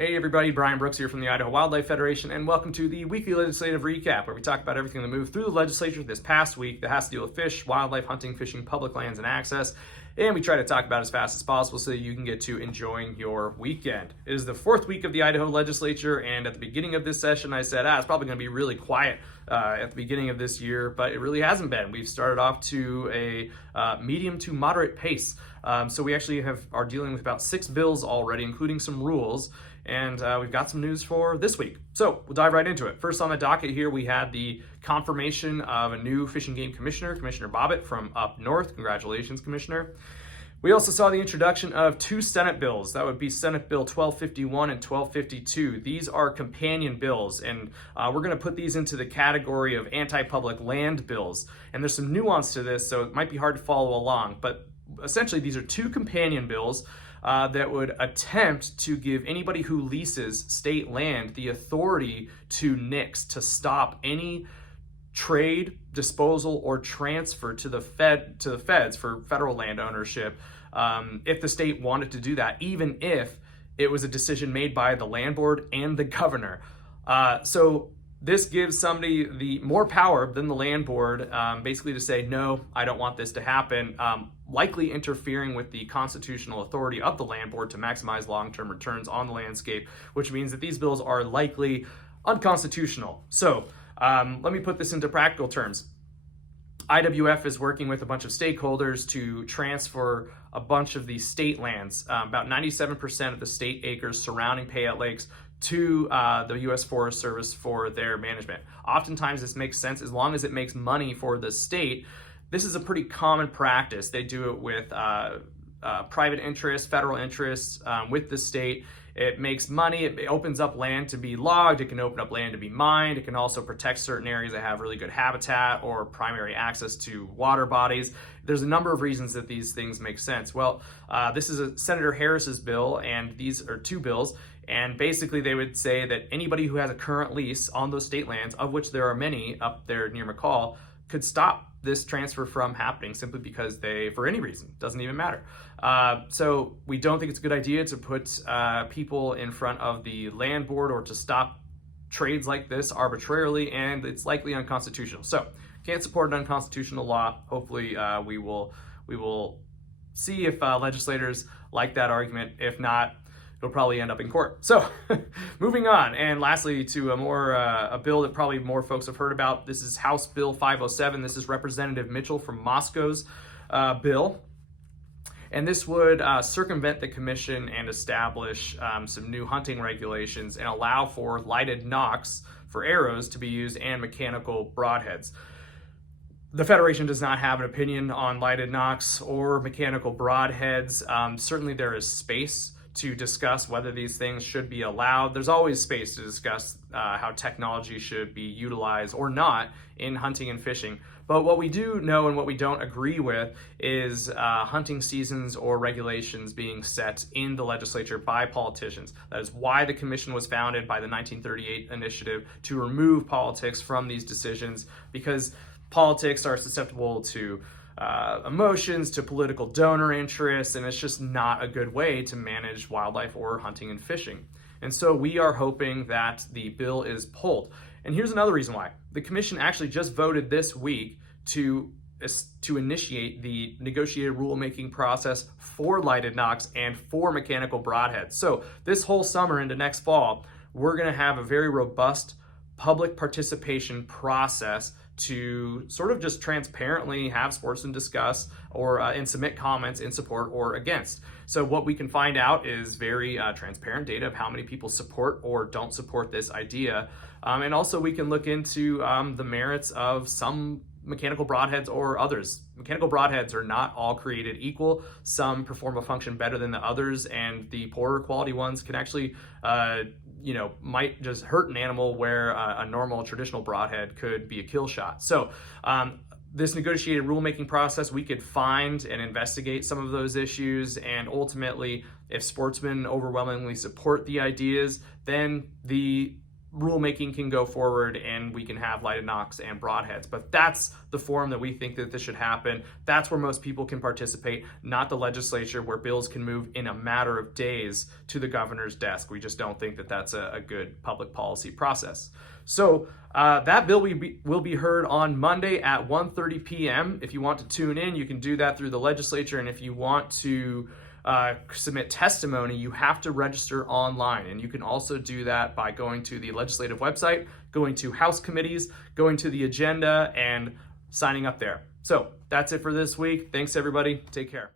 Hey everybody, Brian Brooks here from the Idaho Wildlife Federation, and welcome to the weekly legislative recap, where we talk about everything that moved through the legislature this past week that has to deal with fish, wildlife, hunting, fishing, public lands, and access. And we try to talk about as fast as possible so that you can get to enjoying your weekend. It is the fourth week of the Idaho legislature, and at the beginning of this session, I said, it's probably going to be really quiet at the beginning of this year, but it really hasn't been. We've started off to a medium to moderate pace. So we actually are dealing with about 6 bills already, including some rules. And we've got some news for this week. So we'll dive right into it. First on the docket here, we had the confirmation of a new Fish and Game Commissioner, Commissioner Bobbitt from up north. Congratulations, Commissioner. We also saw the introduction of 2 Senate bills. That would be Senate Bill 1251 and 1252. These are companion bills, and we're going to put these into the category of anti-public land bills. And there's some nuance to this, so it might be hard to follow along. But essentially, these are 2 companion bills that would attempt to give anybody who leases state land the authority to nix, to stop any trade, disposal, or transfer to the feds for federal land ownership if the state wanted to do that, even if it was a decision made by the land board and the governor. So this gives somebody the more power than the land board, basically to say, no, I don't want this to happen, likely interfering with the constitutional authority of the land board to maximize long-term returns on the landscape, which means that these bills are likely unconstitutional. So let me put this into practical terms. IWF is working with a bunch of stakeholders to transfer a bunch of these state lands, about 97% of the state acres surrounding Payette Lakes, to the U.S. Forest Service for their management. Oftentimes this makes sense as long as it makes money for the state. This is a pretty common practice. They do it with private interests, federal interests, with the state. It makes money, it opens up land to be logged, it can open up land to be mined, it can also protect certain areas that have really good habitat or primary access to water bodies. There's a number of reasons that these things make sense. Well, this is Senator Harris's bill, and these are 2 bills. And basically they would say that anybody who has a current lease on those state lands, of which there are many up there near McCall, could stop this transfer from happening simply because for any reason, doesn't even matter. So we don't think it's a good idea to put people in front of the land board or to stop trades like this arbitrarily, and it's likely unconstitutional. So can't support an unconstitutional law. Hopefully we will see if legislators like that argument. If not, it'll probably end up in court. So moving on, and lastly to a bill that probably more folks have heard about. This is House Bill 507. This is Representative Mitchell from Moscow's bill. And this would circumvent the commission and establish some new hunting regulations and allow for lighted nocks for arrows to be used and mechanical broadheads. The Federation does not have an opinion on lighted nocks or mechanical broadheads. Certainly there is space to discuss whether these things should be allowed. There's always space to discuss how technology should be utilized or not in hunting and fishing. But what we do know and what we don't agree with is hunting seasons or regulations being set in the legislature by politicians. That is why the commission was founded by the 1938 initiative, to remove politics from these decisions, because politics are susceptible to emotions, to political donor interests, and it's just not a good way to manage wildlife or hunting and fishing. And so we are hoping that the bill is pulled. And here's another reason why. The commission actually just voted this week to initiate the negotiated rulemaking process for lighted nocks and for mechanical broadheads. So this whole summer into next fall, we're going to have a very robust public participation process to sort of just transparently have sportsmen discuss or and submit comments in support or against. So what we can find out is very transparent data of how many people support or don't support this idea. And also we can look into the merits of some mechanical broadheads or others. Mechanical broadheads are not all created equal. Some perform a function better than the others, and the poorer quality ones can actually might just hurt an animal where a normal traditional broadhead could be a kill shot. So this negotiated rulemaking process, we could find and investigate some of those issues, and ultimately, if sportsmen overwhelmingly support the ideas, then the rulemaking can go forward and we can have lighted nocks and broadheads. But that's the forum that we think that this should happen. That's where most people can participate, not the legislature, where bills can move in a matter of days to the governor's desk. We just don't think that that's a good public policy process. So that bill will be heard on Monday at 1:30 p.m. If you want to tune in, you can do that through the legislature. And if you want to submit testimony, you have to register online, and you can also do that by going to the legislative website, going to House committees, going to the agenda, and signing up there. So that's it for this week. Thanks, everybody. Take care.